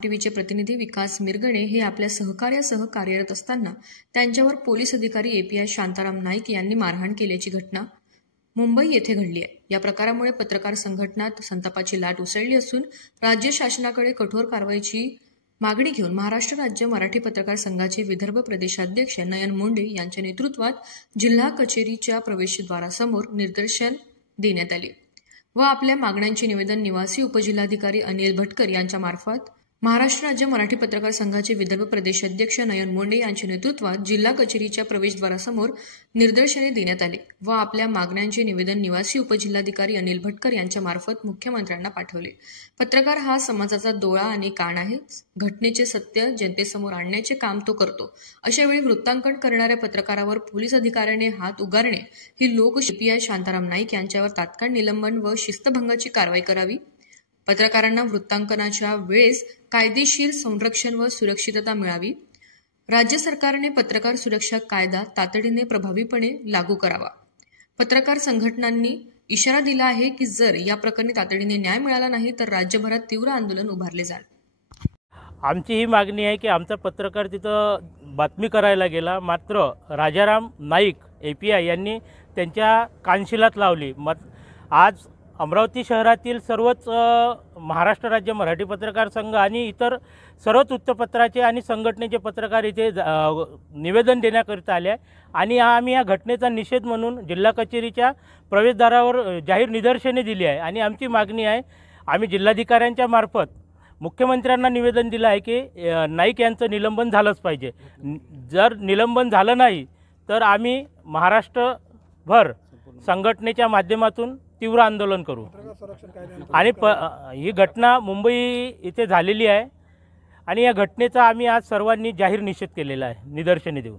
टीव्हीचे प्रतिनिधी विकास मिरगणे हे आपल्या सहकार्यासह कार्यरत असताना त्यांच्यावर पोलीस अधिकारी एपीआय शांताराम नाईक यांनी मारहाण केल्याची घटना मुंबई येथे घडली आहे। या प्रकारामुळे पत्रकार संघटनात संतापाची लाट उसळली असून राज्य शासनाकडे कठोर कारवाईची मागणी घेऊन महाराष्ट्र राज्य मराठी पत्रकार संघाचे विदर्भ प्रदेशाध्यक्ष नयन मुंडे यांच्या नेतृत्वात जिल्हा कचेरीच्या प्रवेशद्वारासमोर निदर्शन देण्यात आले व आपल्या मागण्यांचे निवेदन निवासी उपजिल्हाधिकारी अनिल भटकर यांच्या मार्फत महाराष्ट्र राज्य मराठी पत्रकार संघाचे विदर्भ प्रदेशाध्यक्ष नयन मुंडे यांच्या नेतृत्वात जिल्हा कचेरीच्या प्रवेशद्वारासमोर निदर्शने देण्यात आले व आपल्या मागण्यांचे निवेदन निवासी उपजिल्हाधिकारी अनिल भटकर यांच्या मार्फत मुख्यमंत्र्यांना पाठवले। पत्रकार हा समाजाचा डोळा आणि कान आहे। घटनेचे सत्य जनतेसमोर आणण्याचे काम तो करतो। अशा वेळी वृत्तांकन करणाऱ्या पत्रकारावर पोलीस अधिकाऱ्याने हात उगारणे ही लोकशाही शांताराम नाईक यांच्यावर तात्काळ निलंबन व शिस्तभंगाची कारवाई करावी। पत्रकारांना वृत्तांकनाच्या वेळेस कायदेशीर संरक्षण व सुरक्षितता मिळावी। राज्य सरकारने पत्रकार सुरक्षा कायदा तातडीने प्रभावीपणे लागू करावा। पत्रकार संघटनांनी इशारा दिला आहे की जर या प्रकरणी तातडीने न्याय मिळाला नाही तर राज्यभरात तीव्र आंदोलन उभारले जाईल। आमची ही मागणी आहे की आमचा पत्रकार तिथं बातमी करायला गेला, मात्र राजाराम नाईक एपीआय यांनी त्यांच्या कानशिलात लावली। आज अमरावती शहरातील सर्वच महाराष्ट्र राज्य मराठी पत्रकार संघ आणि इतर सर्वच वृत्तपत्राचे आणि संघटनेचे पत्रकार इथे निवेदन देण्याकरिता आले आणि आम्ही या घटनेचा निषेध म्हणून जिल्हा कचेरीच्या प्रवेशद्वारावर जाहीर निदर्शने दिली आहे आणि आमची मागणी आहे, आम्ही जिल्हाधिकाऱ्यांच्या मार्फत मुख्यमंत्र्यांना निवेदन दिलं आहे की नाईक यांचं निलंबन झालंच पाहिजे। जर निलंबन झालं नाही तर आम्ही महाराष्ट्रभर संघटनेच्या माध्यमातून तीव्र आंदोलन करू आणि ही घटना मुंबई इथे झालेली आहे आणि या घटनेचा आम्ही आज सर्वांनी जाहीर निषेध केलेला आहे निदर्शने देऊन।